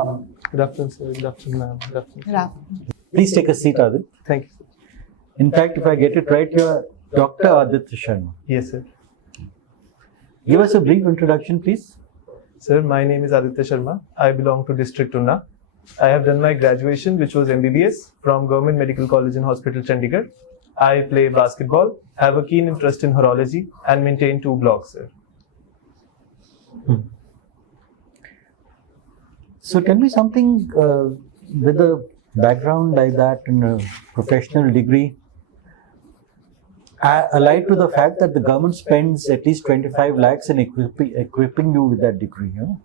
Good afternoon, sir. Good afternoon, ma'am. Good afternoon. Good afternoon. Please take a seat, Adit. Thank you. In fact, if I get it right, you are Dr. Aaditya Sharma. Yes, sir. Give us a brief introduction, please. Sir, my name is Aaditya Sharma. I belong to District Unna. I have done my graduation, which was MBBS, from Government Medical College and Hospital, Chandigarh. I play basketball, have a keen interest in horology, and maintain 2 blogs, sir. So tell me something with a background like that in a professional degree, allied to the fact that the government spends at least 25 lakhs in equipping you with that degree. You know?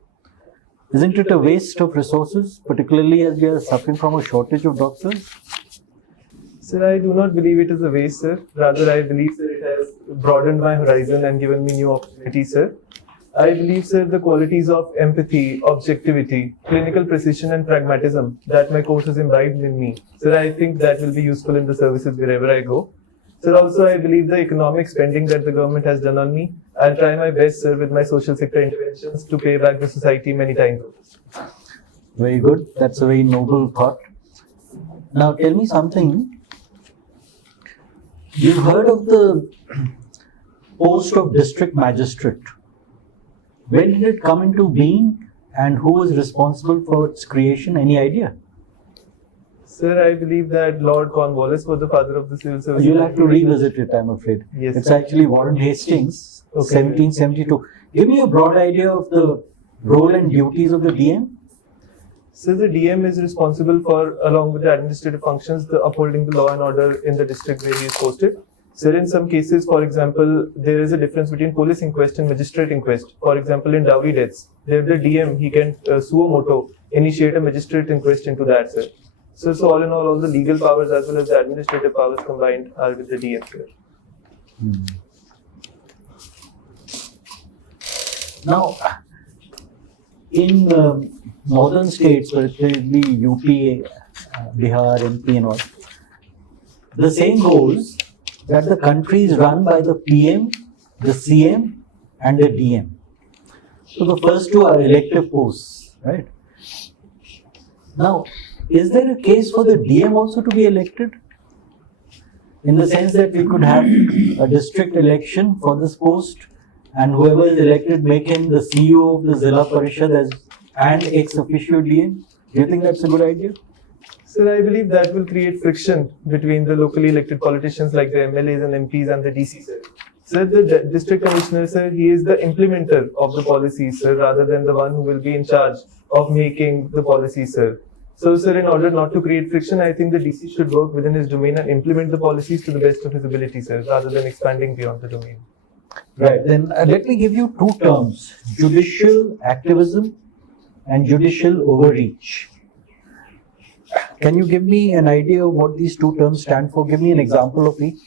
Isn't it a waste of resources, particularly as we are suffering from a shortage of doctors? Sir, I do not believe it is a waste, sir. Rather, I believe that it has broadened my horizon and given me new opportunities, sir. I believe, sir, the qualities of empathy, objectivity, clinical precision and pragmatism that my course has imbibed in me. Sir, I think that will be useful in the services wherever I go. Sir, also I believe the economic spending that the government has done on me, I'll try my best, sir, with my social sector interventions to pay back the society many times. Very good. That's a very noble thought. Now tell me something. You've heard of the post of district magistrate. When did it come into being and who was responsible for its creation? Any idea? Sir, I believe that Lord Cornwallis was the father of the civil service. You'll have to revisit it, I'm afraid. Yes. It's actually Warren Hastings, Okay. 1772. Give me a broad idea of the role and duties of the DM. So the DM is responsible for, along with the administrative functions, the upholding the law and order in the district where he is posted. So in some cases, for example, there is a difference between police inquest and magistrate inquest. For example, in dowry deaths, there the DM, he can suo moto, initiate a magistrate inquest into that, sir. So all in all the legal powers as well as the administrative powers combined are with the DM, sir. Now, in northern states, particularly UP, Bihar, MP and all, the saying goes that the country is run by the PM, the CM and the DM. So the first 2 are elective posts, right? Now, is there a case for the DM also to be elected? In the sense that we could have a district election for this post and whoever is elected make him the CEO of the Zilla Parishad and ex-officio DM? Do you think that's a good idea? Sir, I believe that will create friction between the locally elected politicians like the MLAs and MPs and the DC, sir. Sir, the district commissioner, sir, he is the implementer of the policies, sir, rather than the one who will be in charge of making the policies, sir. So, sir, in order not to create friction, I think the DC should work within his domain and implement the policies to the best of his ability, sir, rather than expanding beyond the domain. Right. Then let me give you 2 terms, judicial activism and judicial overreach. Can you give me an idea of what these 2 terms stand for? Give me an example of each.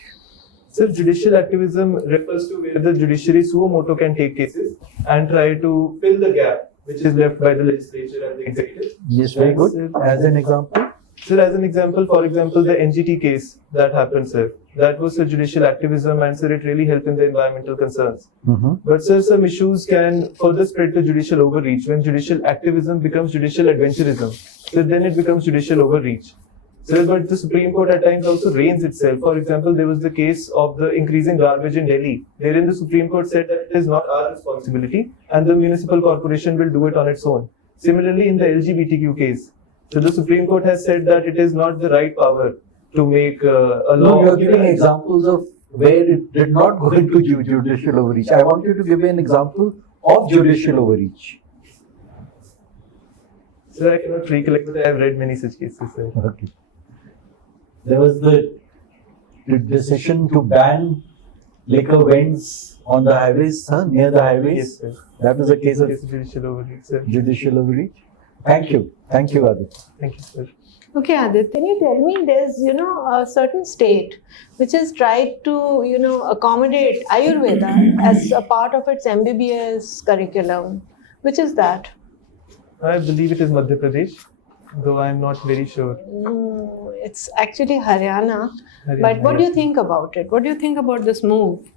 Sir, judicial activism refers to where the judiciary suo moto can take cases and try to fill the gap which is left by the legislature and the executive. Yes, very good. As an example? Sir, as an example, for example, the NGT case that happened, sir, that was a judicial activism and, sir, it really helped in the environmental concerns. But, sir, some issues can further spread to judicial overreach. When judicial activism becomes judicial adventurism, so then it becomes judicial overreach. Sir, but the Supreme Court at times also reins itself. For example, there was the case of the increasing garbage in Delhi, wherein the Supreme Court said that it is not our responsibility and the municipal corporation will do it on its own. Similarly, in the LGBTQ case, so the Supreme Court has said that it is not the right power to make a law. No, you are giving examples of where it did not go into judicial overreach. I want you to give me an example of judicial overreach. Sir, I cannot recollect, but I have read many such cases, sir. Okay. There was the decision to ban liquor vends on the highways, near the highways. Yes, sir. That was a case of judicial overreach, sir. Judicial overreach. Thank you. Thank you, Aditya. Thank you, sir. Okay, Aditya, can you tell me there's, a certain state which has tried to, accommodate Ayurveda as a part of its MBBS curriculum. Which is that? I believe it is Madhya Pradesh, though I am not very sure. No, it's actually Haryana. But what do you think about it? What do you think about this move?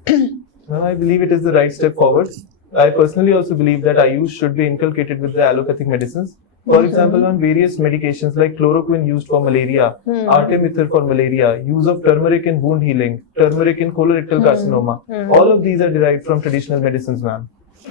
I believe it is the right step forward. I personally also believe that Ayush should be inculcated with the allopathic medicines. For example, on various medications like chloroquine used for malaria, artemether for malaria, use of turmeric in wound healing, turmeric in colorectal carcinoma, all of these are derived from traditional medicines, ma'am.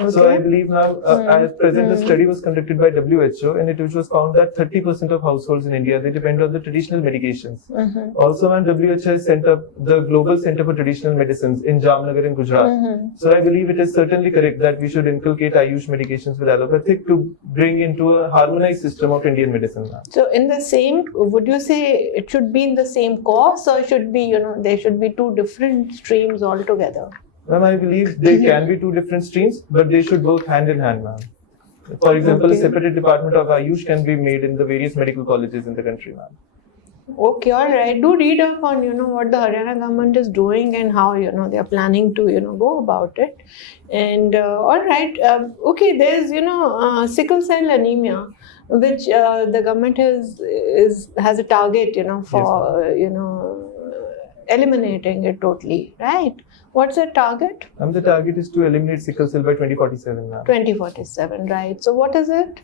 So I believe now, at present, a study was conducted by WHO, and it was found that 30% of households in India, they depend on the traditional medications. Also, ma'am, WHO has set up the Global Center for Traditional Medicines in Jamnagar in Gujarat. So I believe it is certainly correct that we should inculcate Ayush medications with allopathic to bring into a harmonized system of Indian medicine, ma'am. So in the same, would you say it should be in the same course, or should be, there should be two different streams altogether? Ma'am, I believe there can be two different streams, but they should work hand in hand, ma'am. For example, a separate department of Ayush can be made in the various medical colleges in the country, ma'am. Okay, all right. Do read up on, what the Haryana government is doing and how, they are planning to, go about it. And all right. Okay, there's, sickle cell anemia, which the government has a target, for, eliminating it totally, right? What's the target? The target is to eliminate sickle cell by 2047, ma'am. 2047, right. So what is it?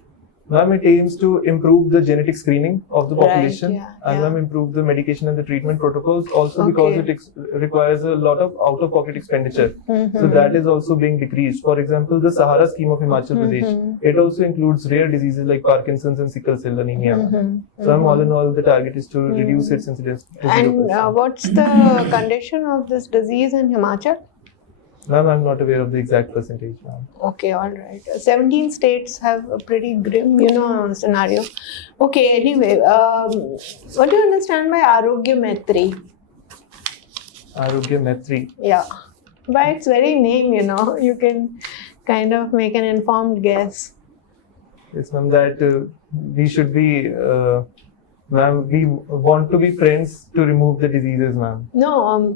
Ma'am, it aims to improve the genetic screening of the population, Right, and ma'am, improve the medication and the treatment protocols, also because it requires a lot of out-of-pocket expenditure. So that is also being decreased. For example, the Sahara scheme of Himachal Pradesh, it also includes rare diseases like Parkinson's and sickle cell anemia. So all in all, the target is to reduce its incidence to 0%. And what's the condition of this disease in Himachal? Ma'am, I'm not aware of the exact percentage, ma'am. Okay, all right. 17 states have a pretty grim, scenario. Okay, anyway, what do you understand by Arogya Maitri? Arogya Maitri. Yeah. By its very name, you can kind of make an informed guess. Yes, ma'am, that we should be, ma'am, we want to be friends to remove the diseases, ma'am. No,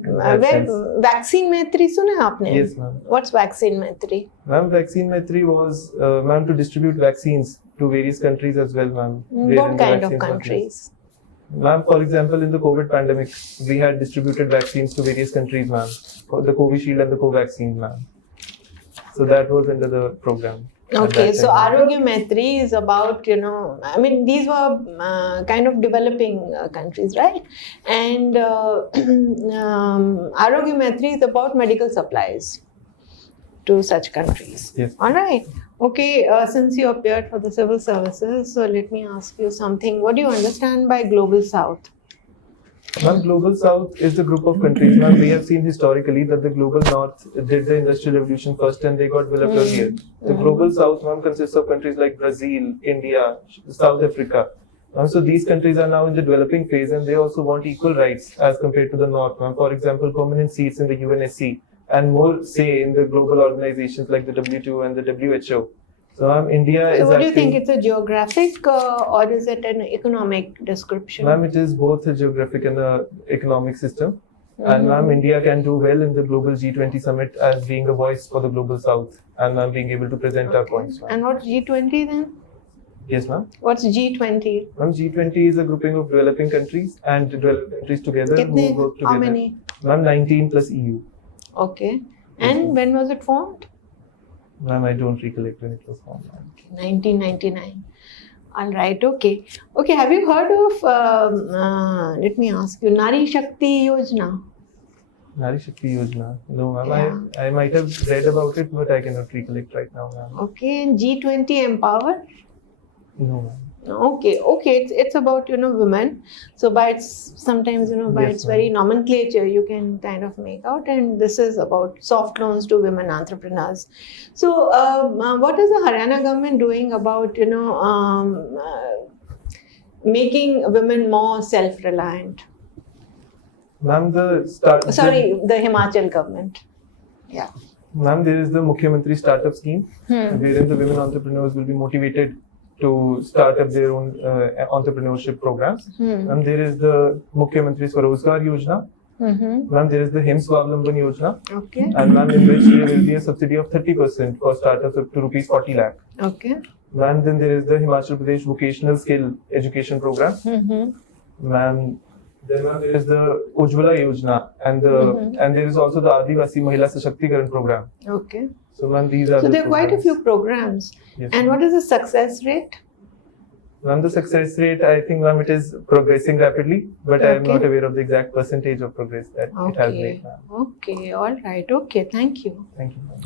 Vaccine Maitri suna hai aapne? Yes, ma'am. What's Vaccine Maitri? Ma'am, Vaccine Maitri was, ma'am, to distribute vaccines to various countries as well, ma'am. What kind of countries? Ma'am, for example, in the COVID pandemic, we had distributed vaccines to various countries, ma'am. For the Covishield and the Covaxin, ma'am. So that was under the program. Okay, so Arogya Maitri is about, these were kind of developing countries, right? And Arogya Maitri is about medical supplies to such countries. Yes. All right. Okay, since you appeared for the civil services, so let me ask you something. What do you understand by Global South? Ma'am, Global South is the group of countries, ma'am. We have seen historically that the Global North did the Industrial Revolution first and they got developed earlier. The Global South, ma'am, consists of countries like Brazil, India, South Africa. So these countries are now in the developing phase and they also want equal rights as compared to the North, ma'am. For example, permanent seats in the UNSC and more say in the global organizations like the WTO and the WHO. So, India is. So, what do you think? It's a geographic or is it an economic description? Ma'am, it is both a geographic and a economic system. And ma'am, India can do well in the global G20 summit as being a voice for the global South and ma'am being able to present our points. And what's G20 then? Yes, ma'am. What's G20? Ma'am, G20 is a grouping of developing countries and developed countries together who work together. How many? Ma'am, 19 plus EU. Okay. And when was it formed? Ma'am, I don't recollect when it was formed. 1999. All right. Okay. Okay. Have you heard of? Let me ask you. Nari Shakti Yojana. Nari Shakti Yojana. No, ma'am. I might have read about it, but I cannot recollect right now, ma'am. Okay. And G20 Empower. No, ma'am. Okay. It's about women. So by its sometimes by its very nomenclature you can kind of make out, and this is about soft loans to women entrepreneurs. So what is the Haryana government doing about making women more self-reliant? Ma'am, the Himachal government. Yeah. Ma'am, there is the Mukhyamantri Startup Scheme, wherein the women entrepreneurs will be motivated to start up their own entrepreneurship programs. And there is the Mukhyamantri Swarozgar Yojana. Ma'am, there is the Him Swavlamban Yojana. Okay. And ma'am, in which there will be a subsidy of 30% for startups up to rupees 40 lakh. Okay. Ma'am, then there is the Himachal Pradesh Vocational Skill Education Program. Ma'am, then ma'am, there is the Ujjwala Yojana and there is also the Adivasi Mahila Sashaktigaran Program. Okay. So ma'am, these are so there are quite a few programs. Yes, and what is the success rate? Ma'am, the success rate, I think, ma'am, it is progressing rapidly, but I am Okay. not aware of the exact percentage of progress that it has Okay. made, ma'am. Okay. All right. Okay. Thank you. Thank you, ma'am.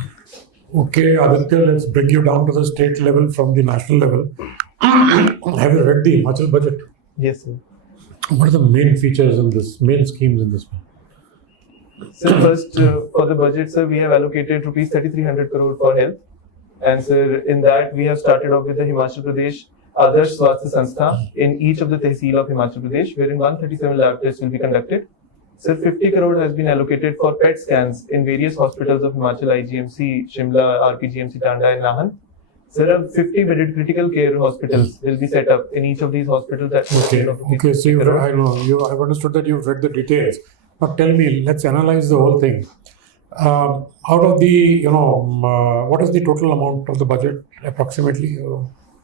Okay, Aditya, let's bring you down to the state level from the national level. Have you read the Himachal budget? Yes, sir. What are the main features in this, main schemes in this one? So first, for the budget, sir, we have allocated rupees 3,300 crore for health. And sir, in that, we have started off with the Himachal Pradesh Adarsh Swasthya Sanstha in each of the tehsil of Himachal Pradesh, wherein 137 lab tests will be conducted. Sir, 50 crore has been allocated for PET scans in various hospitals of Himachal, IGMC, Shimla, RPGMC, Tanda and Nahan. Sir, 50 bedded critical care hospitals will be set up in each of these hospitals. Okay, so I've understood that you've read the details. Now tell me, let's analyze the whole thing. Out of the, what is the total amount of the budget approximately?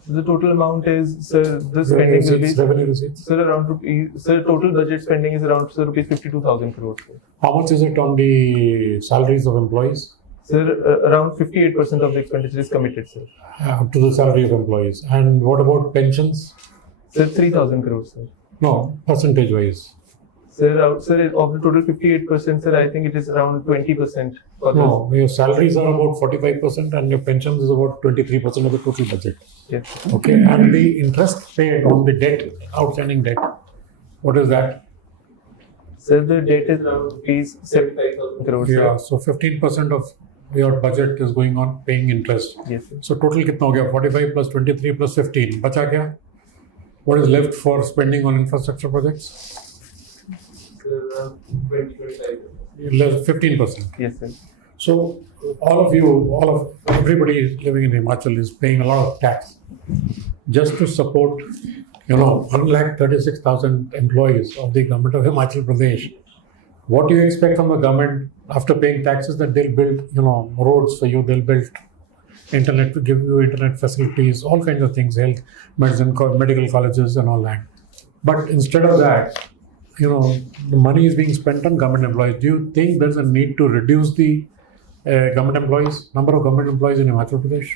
The total amount is, sir, the spending will be, revenue receipts. sir, around rupees, sir, total budget spending is around, sir, rupees 52,000 crores. Sir. How much is it on the salaries of employees? Sir, around 58% of the expenditure is committed, sir. To the salary of employees. And what about pensions? Sir, 3,000 crores, sir. No, percentage wise. Sir, of the total 58%, sir, I think it is around 20%. For No, your salaries are about 45% and your pensions is about 23% of the total budget. Yes. Okay, and the interest paid on the debt, outstanding debt, what is that? Sir, the debt is around rupees 75,000 crores. Yeah, Sir. so 15% of your budget is going on paying interest. Yes, sir. So total kitna ho gaya? 45 plus 23 plus 15. Bacha kya? What is left for spending on infrastructure projects? Sir, around 20-25%. 15%. Yes, sir. So everybody living in Himachal is paying a lot of tax just to support, 136,000 employees of the government of Himachal Pradesh. What do you expect from the government after paying taxes? That they'll build, roads for you, they'll build internet, to give you internet facilities, all kinds of things, health, medicine, medical colleges and all that. But instead of that, the money is being spent on government employees. Do you think there's a need to reduce the government employees, number of government employees in Himachal Pradesh?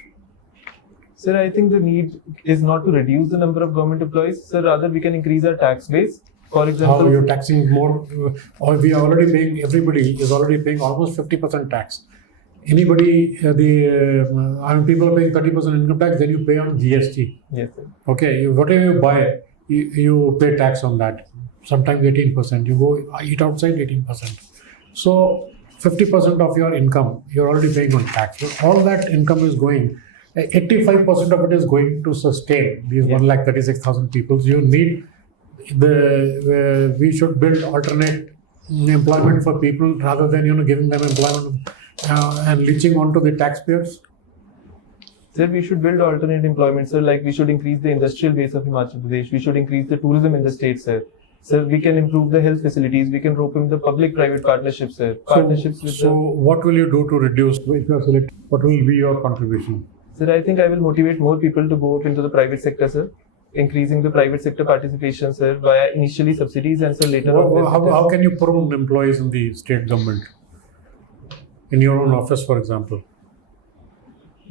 Sir, I think the need is not to reduce the number of government employees. Sir, rather we can increase our tax base. For example, How you're taxing more? Or we are already paying, everybody is already paying almost 50% tax. Anybody, people are paying 30% income tax, then you pay on GST. yes, sir. Okay, whatever you buy, you pay tax on that. Sometimes 18%. You go eat outside, 18%. So 50% of your income, you're already paying on tax. So all that income is going, 85% of it is going to sustain these 136,000 people. So you need we should build alternate employment for people rather than giving them employment and leeching onto the taxpayers. Sir, we should build alternate employment, sir. Like we should increase the industrial base of Himachal Pradesh. We should increase the tourism in the state, sir. Sir, we can improve the health facilities. We can rope in the public-private partnerships, sir. So what will you do to reduce? If you are selected, what will be your contribution? Sir, I think I will motivate more people to go up into the private sector, sir. Increasing the private sector participation, sir, via initially subsidies and so later on. How can you promote employees in the state government? In your own office, for example.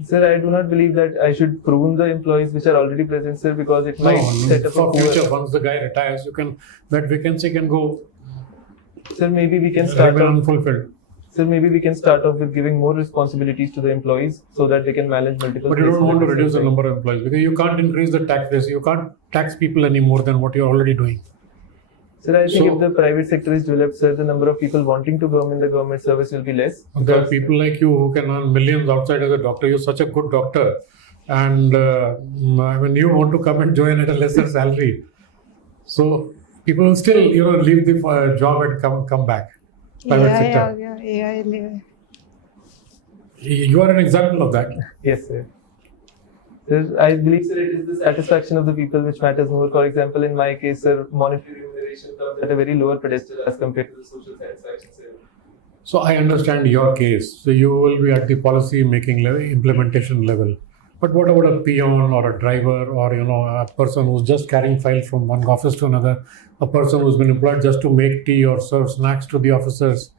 Sir, I do not believe that I should prune the employees which are already present, sir, because it might set up for a future. Once the guy retires, that vacancy can go. Sir, maybe we can start off. Unfulfilled. Sir, maybe we can start off with giving more responsibilities to the employees so that they can manage multiple. But you don't want to places. reduce the number of employees because you can't increase the tax base. You can't tax people any more than what you're already doing. Sir, I think if the private sector is developed, sir, the number of people wanting to go in the government service will be less. There are people like you who can earn millions outside as a doctor. You're such a good doctor. And you want to come and join at a lesser salary. So people will still, leave the job and come back. Private sector. You are an example of that. Yes, sir. Sir, I believe, sir, it is the satisfaction of the people which matters more. For example, in my case, sir, monetary remuneration comes at a very lower pedestal as compared to the social satisfaction, sir. So I understand your case. So you will be at the policy making level, implementation level. But what about a peon or a driver or a person who's just carrying files from one office to another, a person who's been employed just to make tea or serve snacks to the officers?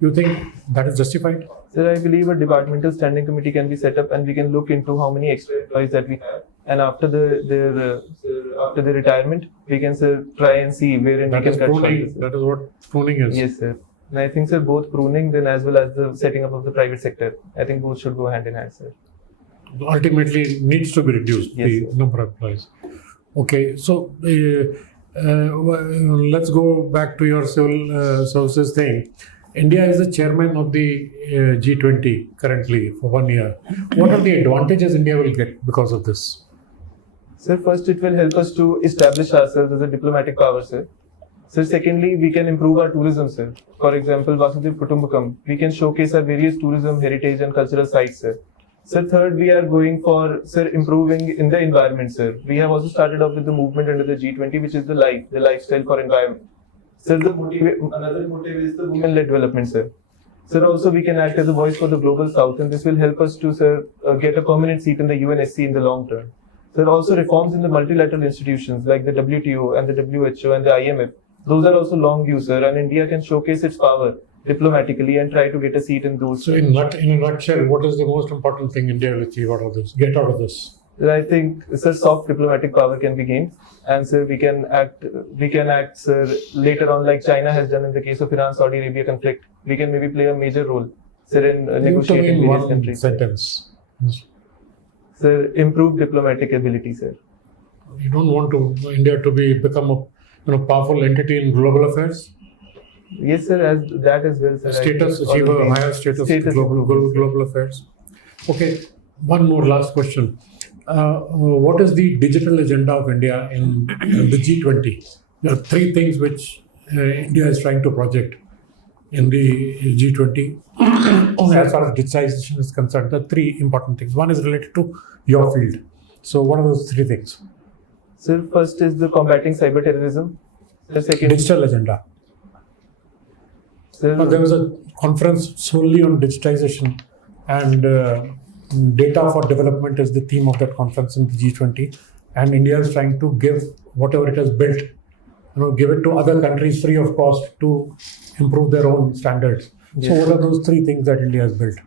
You think that is justified? Sir, I believe a departmental standing committee can be set up and we can look into how many extra employees that we have and after after the retirement, we can, sir, try and see wherein we That can is cut pruning. short, sir. That is what pruning is. Yes, sir. And I think, sir, both pruning then as well as the setting up of the private sector, I think both should go hand in hand, sir. Ultimately needs to be reduced, Yes, the sir. number of employees. Okay, so let's go back to your civil services thing. India is the chairman of the G20 currently for 1 year. What are the advantages India will get because of this? Sir, first it will help us to establish ourselves as a diplomatic power, sir. Sir, secondly, we can improve our tourism, sir. For example, Vasudhaiv Kutumbakam, we can showcase our various tourism, heritage and cultural sites, sir. Sir, third, we are going for, sir, improving in the environment, sir. We have also started off with the movement under the G20, which is the lifestyle for environment. Sir, another motive is the women-led development, sir. Sir, also we can act as a voice for the global south, and this will help us to, sir, get a permanent seat in the UNSC in the long term. Sir, also reforms in the multilateral institutions like the WTO and the WHO and the IMF. Those are also long due, sir, and India can showcase its power diplomatically and try to get a seat in those. So in a nutshell, what is the most important thing India will achieve out of this? Get out of this? I think, sir, soft diplomatic power can be gained, and sir, we can act, sir, later on like China has done in the case of Iran-Saudi Arabia conflict. We can maybe play a major role, sir, in negotiating in various one countries. sentence. Sir, improve diplomatic ability, sir. You don't want India to become a powerful entity in global affairs? Yes, sir, as that as well, sir. Achieve a higher status in global affairs. Okay, one more last question. What is the digital agenda of India in the G20? There are three things which India is trying to project in the G20. As far as digitization is concerned, there are three important things. One is related to your field. So what are those three things? Sir, first is the combating cyber terrorism. The second, Digital agenda. sir, There was a conference solely on digitization, and data for development is the theme of that conference in the G20. And India is trying to give whatever it has built, give it to other countries free of cost to improve their own standards. Yes. So what are those three things that India has built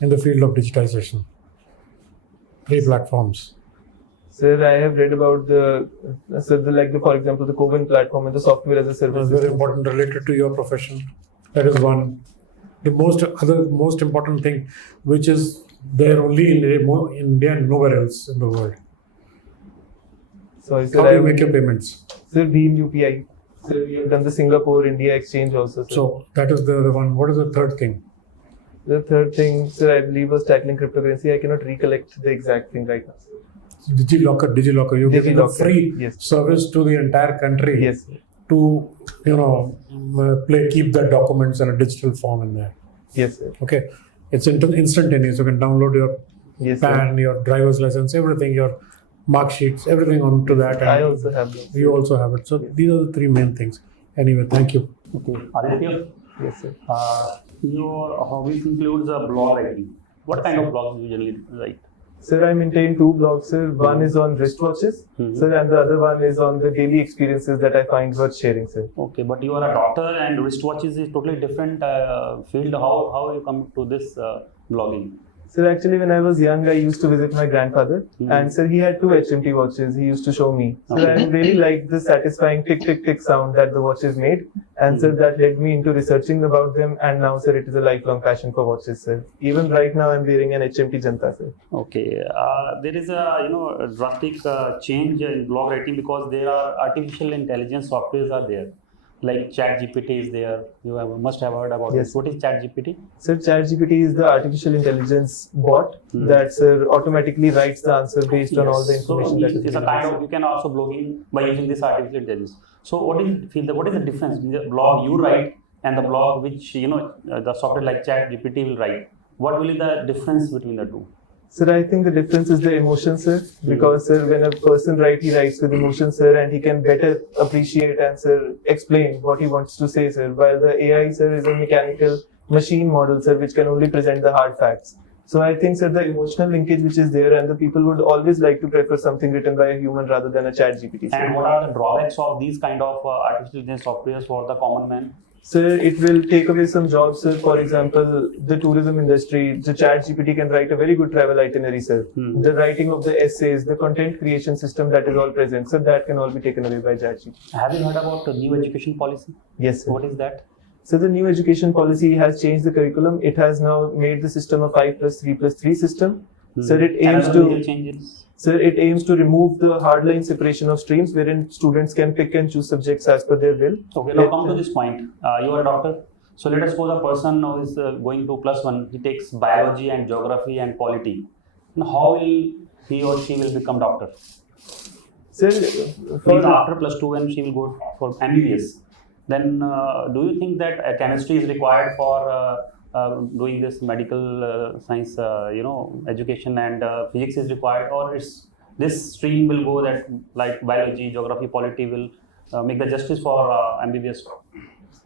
in the field of digitization? Three platforms. Sir, I have read about for example, the Coven platform and the software as a service. Very important, related to your profession. That is one. The most important thing, which is there only in India and nowhere else in the world. Sorry, sir, How do you make your payments? Sir, Beam UPI. Sir, we have done the Singapore-India exchange also, sir. So that is the other one. What is the third thing? The third thing, sir, I believe was tackling cryptocurrency. I cannot recollect the exact thing right now, sir. DigiLocker. You're giving a DigiLocker, free yes. service to the entire country. Yes, sir. To keep the documents in a digital form in there. Yes, sir. Okay, it's instantaneous. You can download your Yes, PAN, sir. your driver's license, everything, your mark sheets, everything onto that. And I also have those. you also have it. So these are the three main things. Anyway, thank you. Okay, Aditya, Yes, sir. your hobbies includes blog writing. What kind of blogs you usually write? Sir, I maintain two blogs, sir. One is on wristwatches, sir, and the other one is on the daily experiences that I find worth sharing, sir. Okay, but you are a doctor and wristwatches is totally different field. How you come to this blogging? Sir, actually, when I was young, I used to visit my grandfather, and sir, he had two HMT watches. He used to show me. Sir, I really liked the satisfying tick tick tick sound that the watches made, and sir, that led me into researching about them. And now, sir, it is a lifelong passion for watches, sir. Even right now, I'm wearing an HMT Janta, sir. Okay, there is a drastic change in blog writing because there are artificial intelligence softwares are there. Like ChatGPT is there. Must have heard about Yes. it. What is ChatGPT? Sir, ChatGPT is the artificial intelligence bot that, sir, automatically writes the answer based on all the information that is it's a given. kind of, you can also blogging by using this artificial intelligence. So what is the difference between the blog you write and the blog which the software like ChatGPT will write? What will be the difference between the two? Sir, I think the difference is the emotion, sir. Because, sir, when a person writes, he writes with emotion, sir, and he can better appreciate and, sir, explain what he wants to say, sir. While the AI, sir, is a mechanical machine model, sir, which can only present the hard facts. So I think, sir, the emotional linkage which is there, and the people would always like to prefer something written by a human rather than a ChatGPT. And what are the drawbacks of these kind of artificial intelligence softwares for the common man? Sir, it will take away some jobs, sir. For example, the tourism industry, the chat GPT can write a very good travel itinerary, sir. The writing of the essays, the content creation system that is all present, so that can all be taken away by chat GPT. Have you heard about the new education policy? Yes, sir. What is that? So the new education policy has changed the curriculum. It has now made the system a 5+3+3 system. Sir, it aims Another to major changes. Sir, it aims to remove the hardline separation of streams wherein students can pick and choose subjects as per their will. Okay, now come to this point. You are a doctor. So let us suppose a person who is going to +1, he takes biology and geography and polity. Now how will he or she will become doctor? Sir, Means after +2 when she will go for MBBS. Then do you think that chemistry is required for doing this medical science, education, and physics is required, or is this stream will go that like biology, geography, polity will make the justice for MBBS?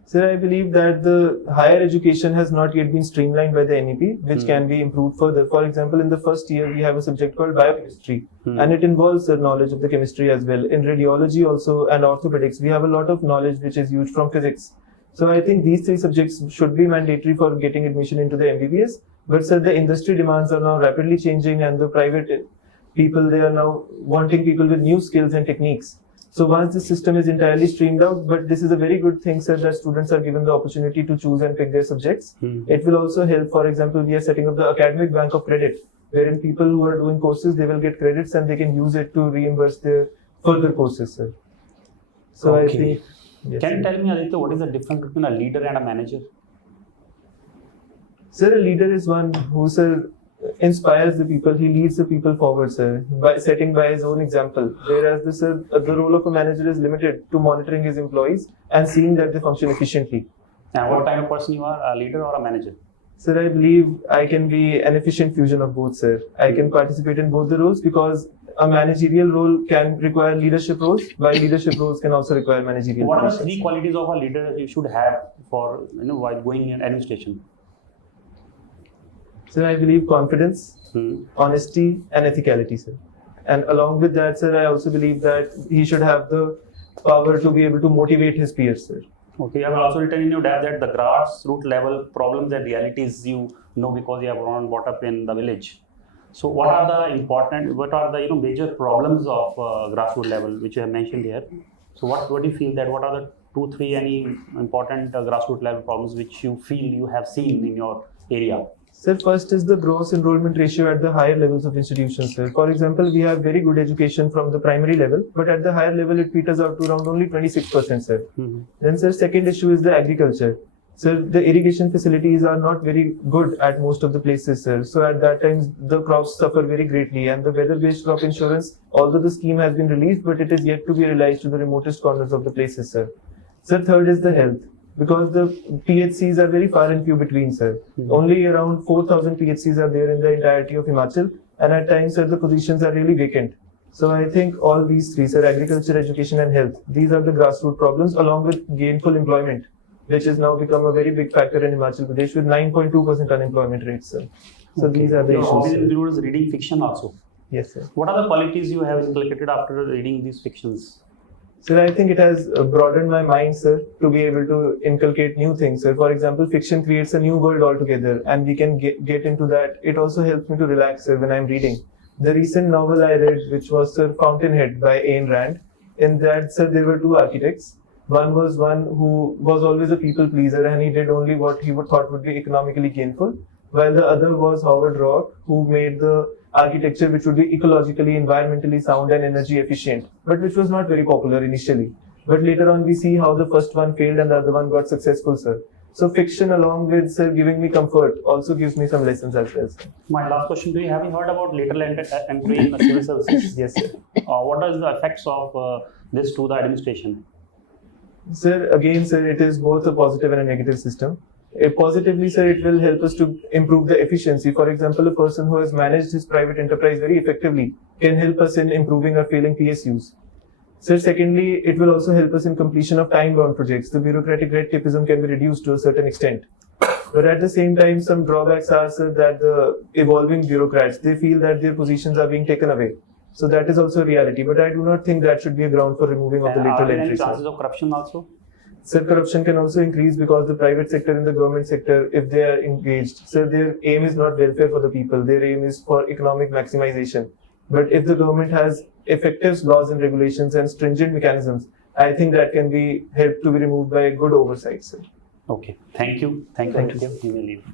Sir, I believe that the higher education has not yet been streamlined by the NEP, which can be improved further. For example, in the first year, we have a subject called biochemistry, and it involves the knowledge of the chemistry as well. In radiology also and orthopedics, we have a lot of knowledge which is used from physics. So I think these 3 subjects should be mandatory for getting admission into the MBBS. But sir, the industry demands are now rapidly changing, and the private people, they are now wanting people with new skills and techniques. So once the system is entirely streamed out, but this is a very good thing, sir, that students are given the opportunity to choose and pick their subjects. It will also help. For example, we are setting up the academic bank of credit, wherein people who are doing courses, they will get credits and they can use it to reimburse their further courses, sir. So Okay. I think. Yes, Can you sir. tell me, Aditya, what is the difference between a leader and a manager? Sir, a leader is one who, sir, inspires the people. He leads the people forward, sir, by setting by his own example. Whereas the role of a manager is limited to monitoring his employees and seeing that they function efficiently. And what kind of person you are, a leader or a manager? Sir, I believe I can be an efficient fusion of both, sir. I can participate in both the roles because a managerial role can require leadership roles, while leadership roles can also require managerial What are the positions. 3 qualities of a leader you should have for while going in administration? Sir, I believe confidence, honesty, and ethicality, sir. And along with that, sir, I also believe that he should have the power to be able to motivate his peers, sir. Okay, you have also written in your DAP that the grassroots level problems and realities you know because you have grown and brought up in the village. So what are the major problems of grassroots level which you have mentioned here? So what do you feel that what are the 2-3 any important grassroots level problems which you feel you have seen in your area? Sir, first is the gross enrollment ratio at the higher levels of institutions, sir. For example, we have very good education from the primary level, but at the higher level, it peters out to around only 26%, sir. Then, sir, second issue is the agriculture. Sir, the irrigation facilities are not very good at most of the places, sir. So at that time, the crops suffer very greatly, and the weather-based crop insurance, although the scheme has been released, but it is yet to be realized to the remotest corners of the places, sir. Sir, third is the health. Because the PHCs are very far and few between, sir. Only around 4,000 PHCs are there in the entirety of Himachal, and at times, sir, the positions are really vacant. So I think all these 3, sir, agriculture, education, and health, these are the grassroots problems, along with gainful employment, which has now become a very big factor in Himachal Pradesh with 9.2% unemployment rate, sir. So these are the Your hobbies issues. includes reading fiction also. Yes, sir. What are the qualities you have inculcated after reading these fictions? Sir, I think it has broadened my mind, sir, to be able to inculcate new things, sir. For example, fiction creates a new world altogether, and we can get into that. It also helps me to relax, sir, when I'm reading. The recent novel I read, which was, sir, Fountainhead by Ayn Rand, in that, sir, there were 2 architects. One was one who was always a people pleaser, and he did only what he thought would be economically gainful, while the other was Howard Roark, who made the architecture which would be ecologically, environmentally sound and energy efficient, but which was not very popular initially. But later on we see how the first one failed and the other one got successful, sir. So fiction, along with, sir, giving me comfort, also gives me some lessons as well, sir. My last question to you, have you heard about lateral entry in the civil services? Yes, sir. What are the effects of this to the administration? Sir, again, sir, it is both a positive and a negative system. Positively, sir, it will help us to improve the efficiency. For example, a person who has managed his private enterprise very effectively can help us in improving our failing PSUs. Sir, secondly, it will also help us in completion of time-bound projects. The bureaucratic red tapeism can be reduced to a certain extent. But at the same time, some drawbacks are, sir, that the evolving bureaucrats, they feel that their positions are being taken away. So that is also a reality. But I do not think that should be a ground for removing of the And are lateral there any entry, sir. chances of corruption also? Sir, corruption can also increase because the private sector and the government sector, if they are engaged, so their aim is not welfare for the people, their aim is for economic maximization. But if the government has effective laws and regulations and stringent mechanisms, I think that can be helped to be removed by good oversight, sir. Okay, thank you. Thank you. Thank you. You may leave.